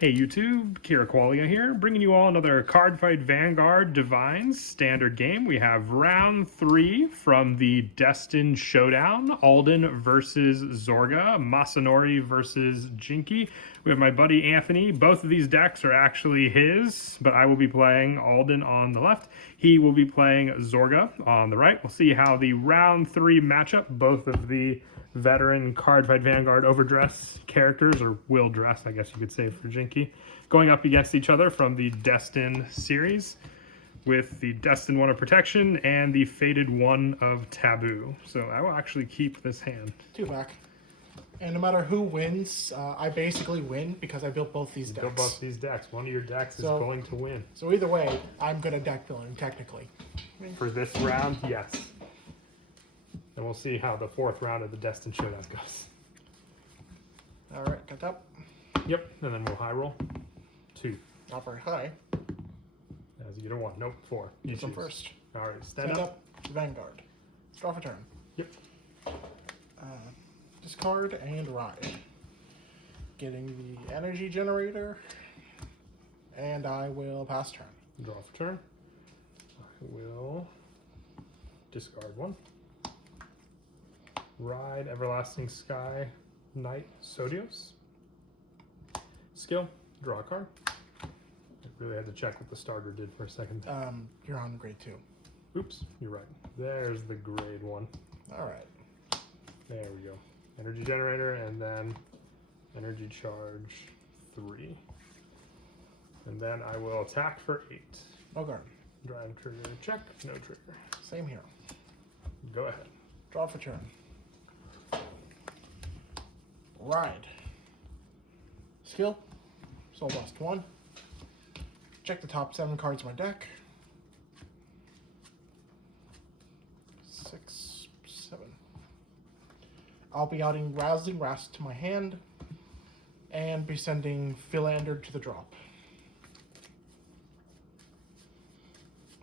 Hey YouTube, Kira Qualia here, bringing you all another Cardfight Vanguard DivineZ standard game. We have round 3 from the Destined Showdown, Alden versus Zorga, Masanori versus Jinky. We have my buddy Anthony. Both of these decks are actually his, but I will be playing Alden on the left. He will be playing Zorga on the right. We'll see how the round 3 matchup, both of the veteran Cardfight Vanguard overdress characters, or will dress, I guess you could say, for Jinky, going up against each other from the Destined series, with the Destined one of Protection and the Fated one of Taboo. So I will actually keep this hand. 2 back. And no matter who wins, I basically win because I built both these decks. Built both these decks. One of your decks is going to win. So either way, I'm good at deck building, technically. For this round, yes. And we'll see how the 4th round of the Destined Showdown goes. Alright, got that. Yep, and then we'll high roll. 2. Not very high. As either one. Nope, 4. You This one choose. first. Alright, stand up. Vanguard. Draw for turn. Yep. Discard and ride. Getting the energy generator. And I will pass turn. Draw for turn. I will discard 1. Ride Everlasting Sky Knight Sodios. Skill, draw a card. I really had to check what the starter did for a second. You're on grade 2. Oops, you're right. There's the grade 1. Alright. There we go. Energy generator and then energy charge 3. And then I will attack for 8. No guard. Drive trigger check, no trigger. Same here. Go ahead. Draw for turn. Ride. Skill. Soul Blast 1. Check the top 7 cards of my deck. 6, 7. I'll be adding Rousing Rast to my hand and be sending Philander to the drop.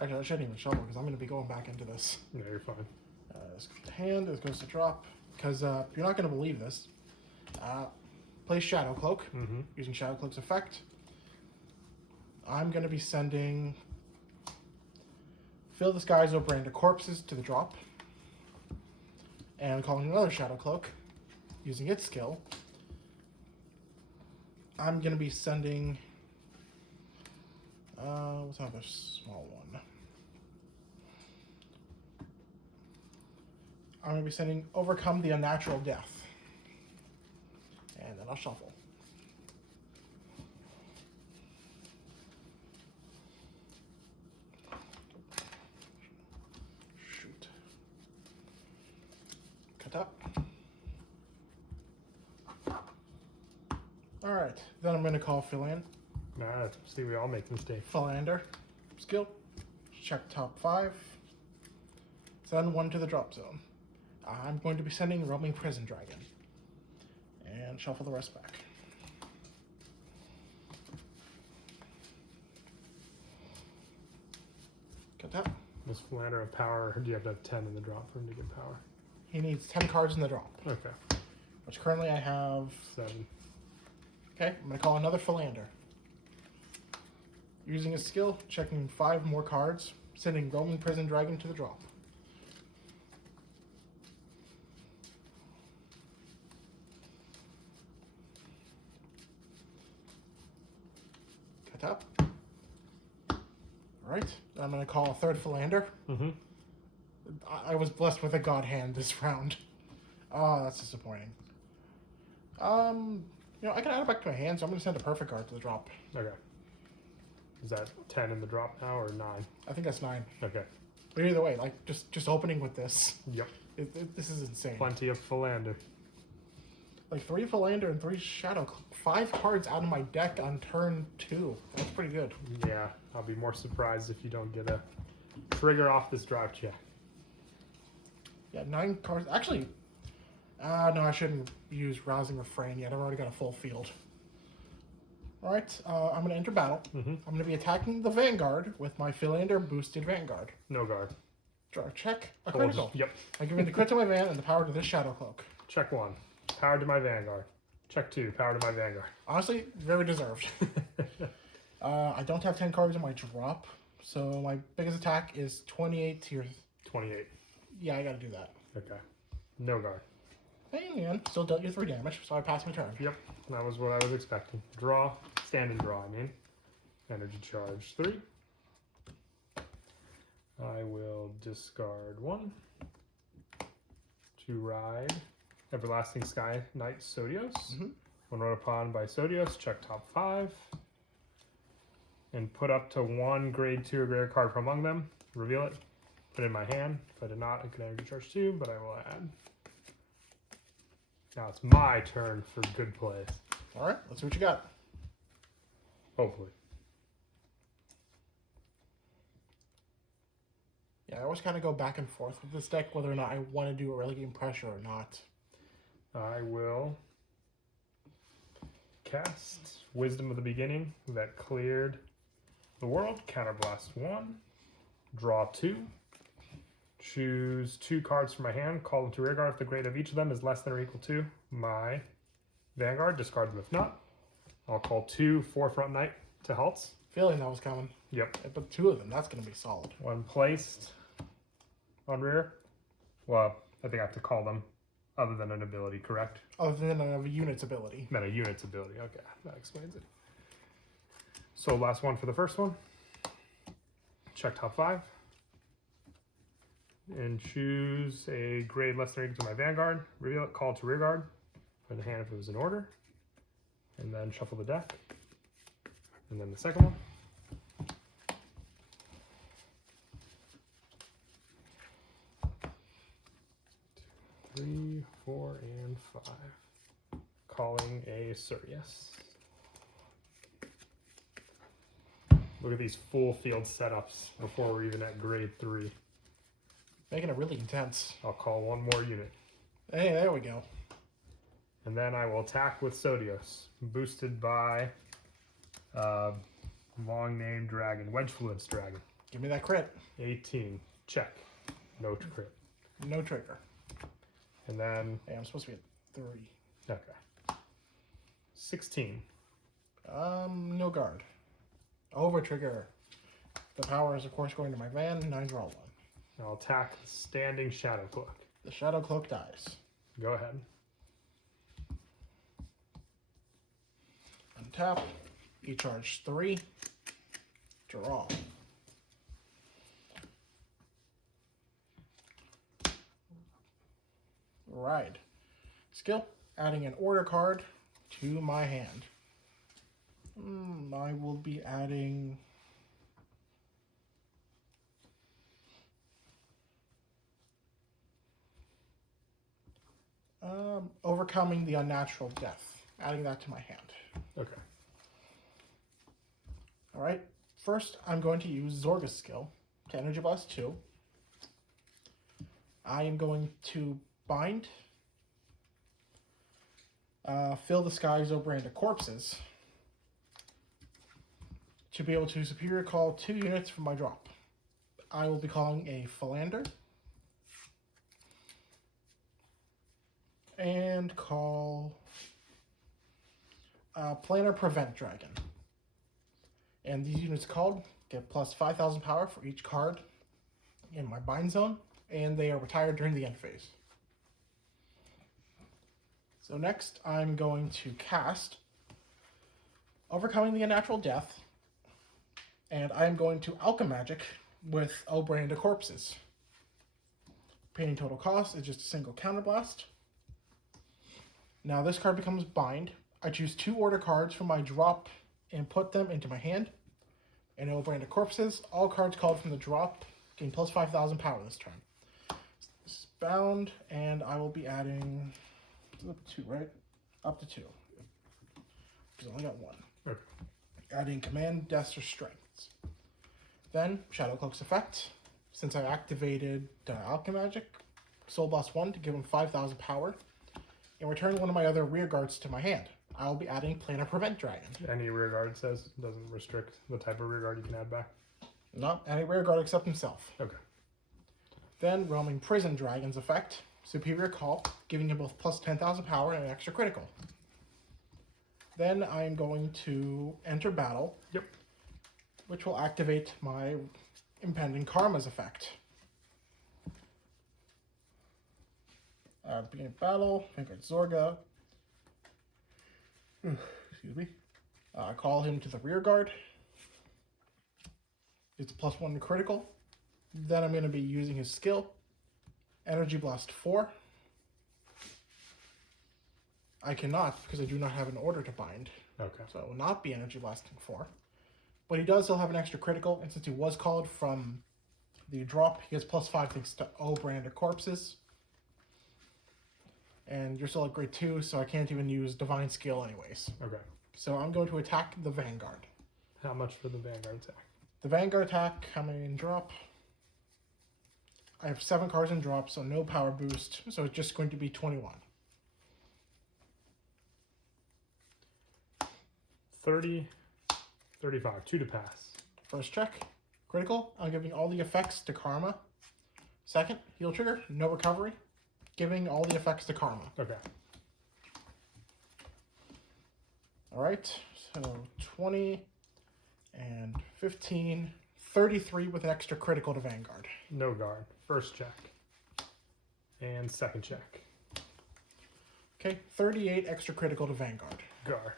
Actually, I shouldn't even shuffle because I'm going to be going back into this. No, you're fine. This goes to hand, this goes to drop, because you're not going to believe this. Play Shadow Cloak, using Shadow Cloak's effect. I'm going to be sending Fill the Skies over into Corpses to the drop, and calling another Shadow Cloak, using its skill. I'm going to be sending, let's have a small one. I'm going to be sending Overcome the Unnatural Death. And then I'll shuffle. Shoot. Cut up. Alright, then I'm going to call Philan. Nah, see, we all make mistakes. Philander. Skill. Check top 5. Send 1 to the drop zone. I'm going to be sending Roaming Prison Dragon. And shuffle the rest back. Got that? Does Philander have power, or do you have to have 10 in the drop for him to get power? He needs 10 cards in the drop. Okay. Which currently I have 7. Okay, I'm going to call another Philander. Using his skill, checking 5 more cards, sending Roaming Prison Dragon to the drop. Cut up. Alright, I'm going to call a third Philander. I was blessed with a God Hand this round. Oh, that's disappointing. You know, I can add it back to my hand, so I'm going to send a perfect card to the drop. Okay. Is that 10 in the drop now, or 9? I think that's 9. Okay. But either way, like, just opening with this. Yep. This is insane. Plenty of Philander. Like, 3 Philander and 3 Shadow. 5 cards out of my deck on turn 2. That's pretty good. Yeah, I'll be more surprised if you don't get a trigger off this drop check. Yeah, 9 cards. Actually, no, I shouldn't use Rousing Refrain yet. I've already got a full field. Alright, I'm going to enter battle. I'm going to be attacking the Vanguard with my Philander boosted Vanguard. No guard. Draw a check, a Hold. critical. Yep. I give the crit to my van and the power to this Shadow Cloak. Check 1. Power to my Vanguard. Check 2, power to my Vanguard. Honestly, very deserved. I don't have 10 cards in my drop, so my biggest attack is 28 to your... 28. Yeah, I gotta do that. Okay. No guard. Hey, man, still dealt you 3 damage, so I passed my turn. Yep, that was what I was expecting. Draw, stand and draw, I mean. Energy charge 3. I will discard 1 to ride Everlasting Sky Knight Sodios. When run upon by Sodios, check top 5. And put up to 1 grade 2 or greater card from among them. Reveal it. Put it in my hand. If I did not, I could energy charge 2, but I will add. Now it's my turn for good plays. Alright, let's see what you got. Hopefully. Yeah, I always kind of go back and forth with this deck, whether or not I want to do a early game pressure or not. I will cast Wisdom of the Beginning that cleared the world. Counterblast 1. Draw 2. Choose 2 cards from my hand. Call them to rearguard if the grade of each of them is less than or equal to my Vanguard. Discard them if not. I'll call 2 4-front Knight to Haltz. Feeling that was coming. Yep. But 2 of them, that's going to be solid. When placed on rear, well, I think I have to call them other than an ability, correct? Other than a unit's ability. Then a unit's ability. Okay, that explains it. So last one for the first one. Check top 5. And choose a grade less than or equal to my Vanguard. Reveal it, call it to rearguard. Put in the hand if it was in order. And then shuffle the deck. And then the second one. 3, 4, and 5. Calling a Sirius. Look at these full field setups before we're even at grade 3. Making it really intense. I'll call 1 more unit. Hey, there we go. And then I will attack with Sodios, boosted by long name dragon, Wedgefluence dragon. Give me that crit. 18. Check. No crit. No trigger. And then... Hey, I'm supposed to be at 3. Okay. 16. No guard. Over trigger. The power is, of course, going to my van. 9 draw 1. I'll attack Standing Shadow Cloak. The Shadow Cloak dies. Go ahead. Untap. E-charge 3. Draw. Right. Skill. Adding an order card to my hand. I will be adding... overcoming the unnatural death. Adding that to my hand. Okay. Alright. First, I'm going to use Zorga's skill to Energy Blast 2. I am going to bind. Fill the skies over into corpses. To be able to superior call 2 units from my drop. I will be calling a Philander. And call Planar Prevent Dragon. And these units called get plus 5,000 power for each card in my bind zone, and they are retired during the end phase. So next, I'm going to cast Overcoming the Unnatural Death, and I'm going to Alchemagic with Obrand of Corpses. Painting total cost is just a single counterblast. Now this card becomes bind. I choose 2 order cards from my drop and put them into my hand. And Obrand of Corpses, all cards called from the drop gain plus 5,000 power this turn. This is bound, and I will be adding up to 2, right? Up to 2. Because I only got 1. Okay. Adding Command, Deaths, or Strengths. Then, Shadow Cloak's effect. Since I activated Alchemagic, Soul Blast 1 to give him 5,000 power. And return one of my other rear guards to my hand. I will be adding Planar Prevent Dragon. Any rear guard says doesn't restrict the type of rear guard you can add back. Not any rear guard except himself. Okay. Then Roaming Prison Dragon's effect. Superior Call, giving him both plus 10,000 power and an extra critical. Then I'm going to enter battle, Yep. which will activate my impending Karma's effect. Beginning of battle, Vanguard Zorga. Excuse me. Call him to the rear guard. It's a +1 to critical. Then I'm going to be using his skill, Energy Blast 4. I cannot because I do not have an order to bind. Okay. So it will not be Energy Blasting 4. But he does still have an extra critical, and since he was called from the drop, he gets +5 thanks to O-branded corpses. And you're still at grade 2, so I can't even use Divine Skill anyways. Okay. So I'm going to attack the Vanguard. How much for the Vanguard attack? The Vanguard attack, how many in drop? I have 7 cards in drop, so no power boost, so it's just going to be 21. 30, 35, 2 to pass. First check, critical. I'm giving all the effects to Karma. Second, heal trigger, no recovery. Giving all the effects to Karma. Okay. Alright, so 20 and 15, 33 with an extra critical to Vanguard. No guard. First check. And second check. Okay, 38 extra critical to Vanguard. Guard.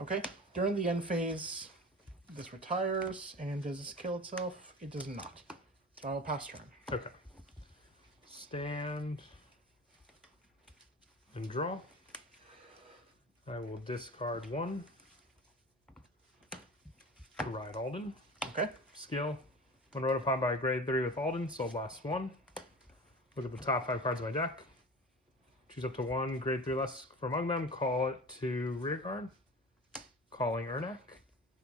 Okay, during the end phase, this retires, and does this kill itself? It does not. So I will pass turn. Okay. Stand and draw. I will discard 1. Ride Alden. Okay, Skill. When rode upon by grade 3 with Alden, Soul Blast 1. Look at the top 5 cards of my deck. Choose up to 1 grade 3 less from among them. Call it to rearguard. Calling Ernak.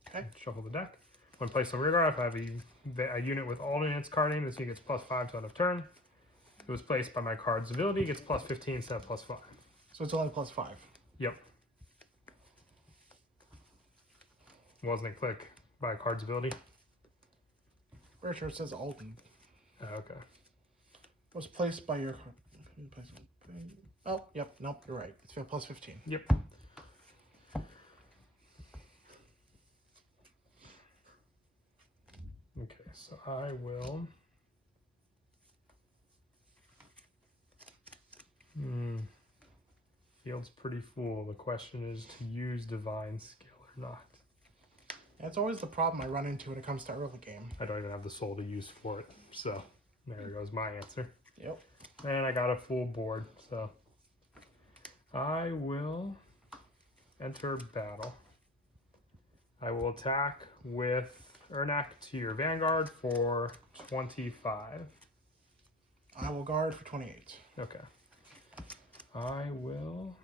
okay, Shuffle the deck. When placed on rearguard, if I have a unit with Alden in its card name, this unit gets +5 to end of turn. It was placed by my card's ability, gets +15 instead of +5. so it's only +5. Yep. Wasn't a click by a card's ability. Pretty sure it says Alden. Okay. Was placed by your... Oh, yep, nope, you're right. It's +15. Yep. Okay, so I will... Field's pretty full. The question is to use Divine Skill or not. That's always the problem I run into when it comes to early game. I don't even have the soul to use for it. So there goes my answer. Yep. And I got a full board, so I will enter battle. I will attack with Ernak to your Vanguard for 25. I will guard for 28. Okay. I will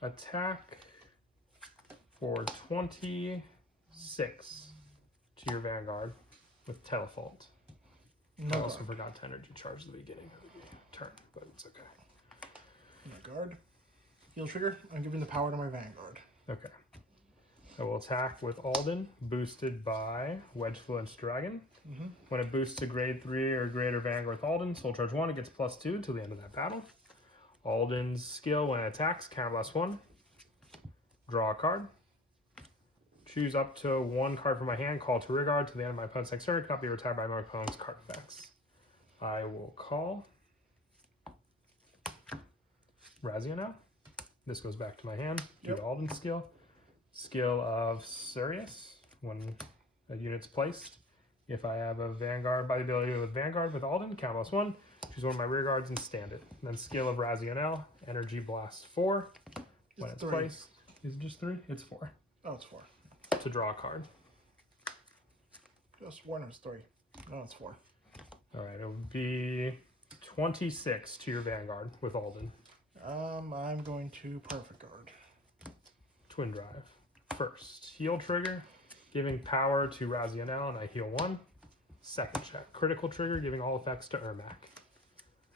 attack for 26 to your Vanguard with Telefault. I No also guard. forgot to energy charge at the beginning of the turn, but it's okay. No guard. Heal trigger. I'm giving the power to my Vanguard. Okay. I will attack with Alden, boosted by Wedge Flinch Dragon. When it boosts to grade 3 or greater Vanguard with Alden, Soul Charge 1, it gets +2 till the end of that battle. Alden's skill when it attacks, Counterblast 1. Draw a card. Choose up to 1 card from my hand, call to rearguard to the end of my opponent's next turn. It cannot be retired by my opponent's card effects. I will call Razia now. This goes back to my hand due to Alden's skill. Skill of Sirius when a unit's placed. If I have a Vanguard by the ability with Vanguard with Alden, count +1. Choose one of my rear guards and stand it. And then skill of Razianel, Energy Blast 4. When it's 3. placed. Is it just 3? It's 4. Oh, it's 4. To draw a card. Just 1 or 3. No, it's 4. Alright, it would be 26 to your Vanguard with Alden. I'm going to perfect guard. Twin Drive. First, heal trigger, giving power to Razianel, and I heal 1. Second check, critical trigger, giving all effects to Ermac.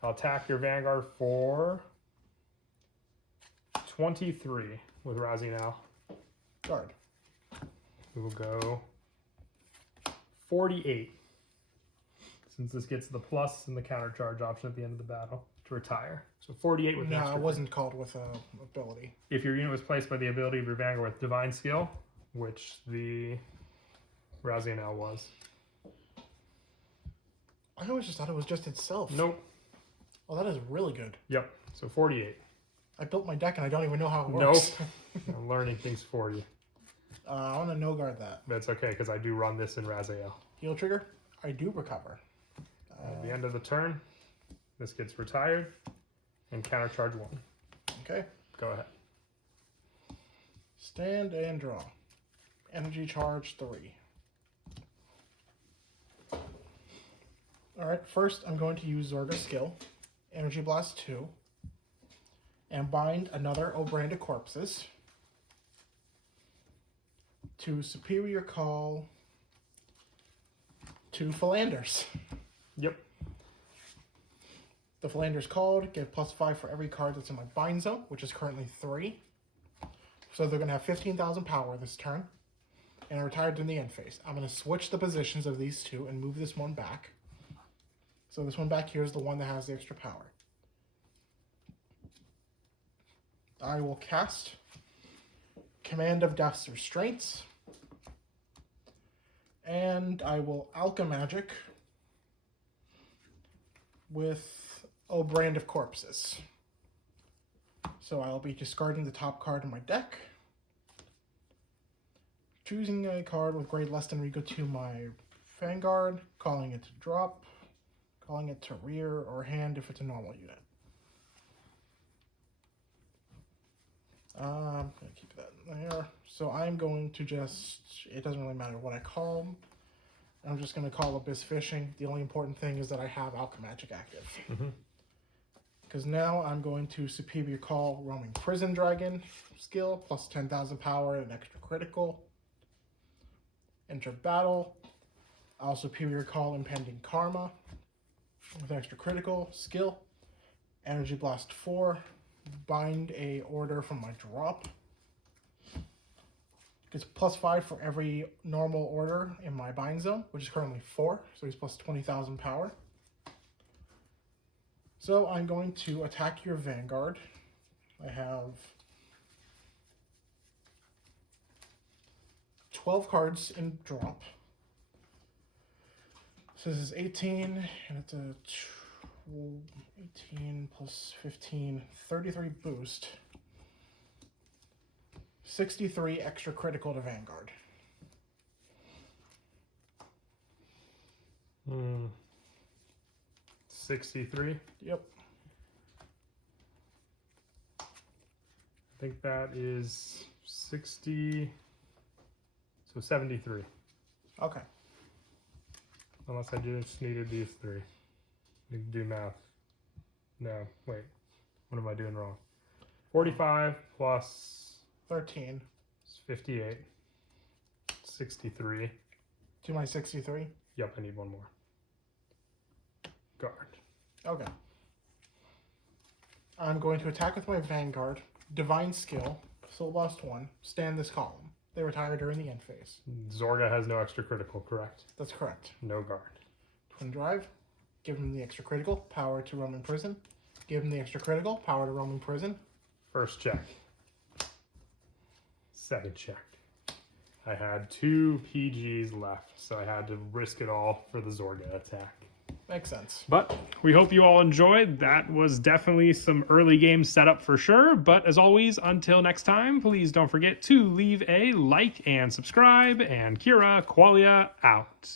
I'll attack your Vanguard for 23 with Razianel. Guard. We will go 48. Since this gets the plus and the counter charge option at the end of the battle. to retire. So 48 with an No, extra. it wasn't called with ability. If your unit was placed by the ability of your Vanguard with Divine Skill, which the Raziel was. I always just thought it was just itself. Nope. Well, that is really good. Yep. So 48. I built my deck and I don't even know how it works. Nope. I'm learning things for you. I want to no guard that. That's okay, because I do run this in Raziel. Heal trigger. I do recover. At the end of the turn, this gets retired and counter charge 1. Okay. Go ahead. Stand and draw. Energy charge 3. Alright, first I'm going to use Zorga skill. Energy Blast 2. And bind another Obrand Corpses to Superior Call to Philanders. Yep. The Philanders called, give +5 for every card that's in my bind zone, which is currently 3. So they're going to have 15,000 power this turn. And I retired during the end phase. I'm going to switch the positions of these two and move this one back. So this one back here is the one that has the extra power. I will cast Command of Death's Restraints. And I will Alchemagic with Obrand of Corpses. So I'll be discarding the top card in my deck. Choosing a card with grade less than or equal to my Vanguard, calling it to drop, calling it to rear or hand if it's a normal unit. I'm going to keep that there. So I'm going to just, it doesn't really matter what I call them. I'm just going to call Abyss Fishing. The only important thing is that I have Alchemagic active. Because now I'm going to Superior Call Roaming Prison Dragon skill, plus 10,000 power and extra critical. Enter battle. I'll Superior Call Impending Karma with extra critical skill. Energy Blast 4. Bind a order from my drop. Gets +5 for every normal order in my bind zone, which is currently 4, so he's plus 20,000 power. So I'm going to attack your Vanguard. I have 12 cards in drop. So this is 18, and it's a 18 plus 15, 33 boost. 63 extra critical to Vanguard. 63. Yep. I think that is 60. So 73. Okay. Unless I just needed these 3. You can do math. No, wait. What am I doing wrong? 45 plus 13. 58. 63. To my 63? Yep, I need one more. Guard. Okay. I'm going to attack with my Vanguard. Divine Skill. So lost 1. Stand this column. They retire during the end phase. Zorga has no extra critical, correct? That's correct. No guard. Twin Drive. Give him the extra critical. Power to Roaming Prison. Give him the extra critical. Power to Roaming Prison. First check. Second check. I had 2 PGs left, so I had to risk it all for the Zorga attack. Makes sense. But we hope you all enjoyed. That was definitely some early game setup for sure. But as always, until next time, please don't forget to leave a like and subscribe. And Kira Qualia out.